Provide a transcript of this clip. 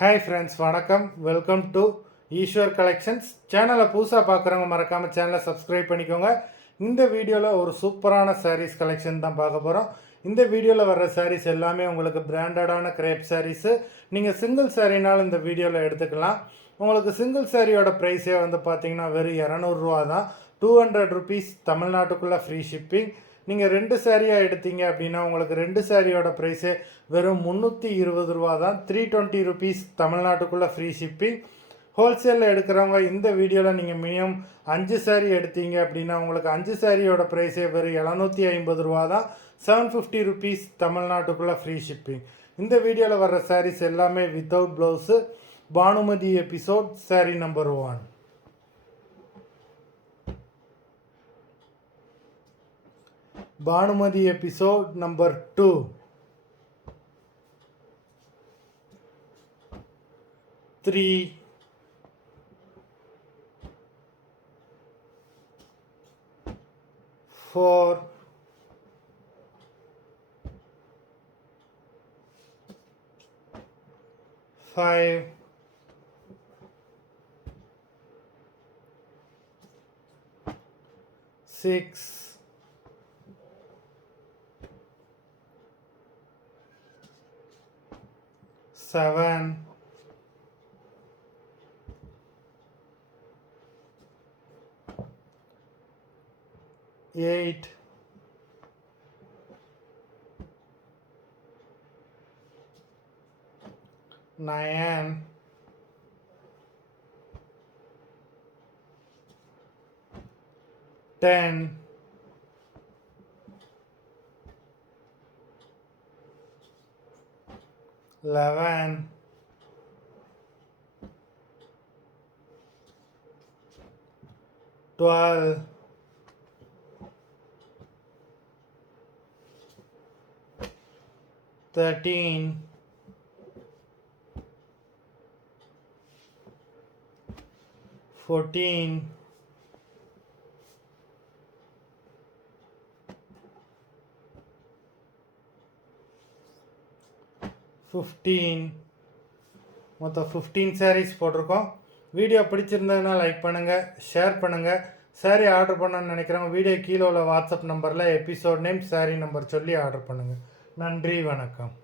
Hi friends, வணக்கம். Welcome to Eshwar collections. சேனலை புதுசாக பார்க்குறவங்க மறக்காமல் சேனலை சப்ஸ்கிரைப் பண்ணிக்கோங்க. இந்த வீடியோவில் ஒரு சூப்பரான சாரீஸ் கலெக்ஷன் தான் பார்க்க போகிறோம். இந்த வீடியோவில் வர்ற சாரீஸ் எல்லாமே உங்களுக்கு பிராண்டடான கிரேப் சாரீஸு. நீங்கள் சிங்கிள் சாரீனாலும் இந்த வீடியோவில் எடுத்துக்கலாம். உங்களுக்கு சிங்கிள் சாரியோட ப்ரைஸே வந்து பார்த்தீங்கன்னா வெறும் 200 தான். 200 ருபீஸ் தமிழ்நாட்டுக்குள்ளே ஃப்ரீ ஷிப்பிங். நீங்கள் 2 சாரியாக எடுத்தீங்க அப்படின்னா உங்களுக்கு 2 சாரியோட ப்ரைஸே வெறும் 320 தான். 320 ருபீஸ் தமிழ்நாட்டுக்குள்ளே ஃப்ரீ ஷிப்பிங். ஹோல்சேலில் எடுக்கிறவங்க இந்த வீடியோவில் நீங்கள் மினிமம் 5 சாரி எடுத்தீங்க அப்படின்னா உங்களுக்கு 5 சாரியோட ப்ரைஸே வெறும் 750 தான். 750 ருபீஸ் தமிழ்நாட்டுக்குள்ளே ஃப்ரீ ஷிப்பிங். இந்த வீடியோவில் வர்ற சாரீஸ் எல்லாமே without blouse. Bhanumati episode sari number 1. Bhanumati episode number 2. 3. 4. 5. 6. 7. 8. 9. 10. 11. 12. 13. 14. 15. மொத்தம் 15 சாரீஸ் போட்டிருக்கோம். வீடியோ பிடிச்சிருந்ததுன்னா லைக் பண்ணுங்கள், ஷேர் பண்ணுங்கள். சாரீ ஆர்டர் பண்ணணும்னு நினைக்கிறவங்க வீடியோ கீழே உள்ள வாட்ஸ்அப் நம்பரில் எபிசோட் நேம், சாரீ நம்பர் சொல்லி ஆர்டர் பண்ணுங்கள். நன்றி, வணக்கம்.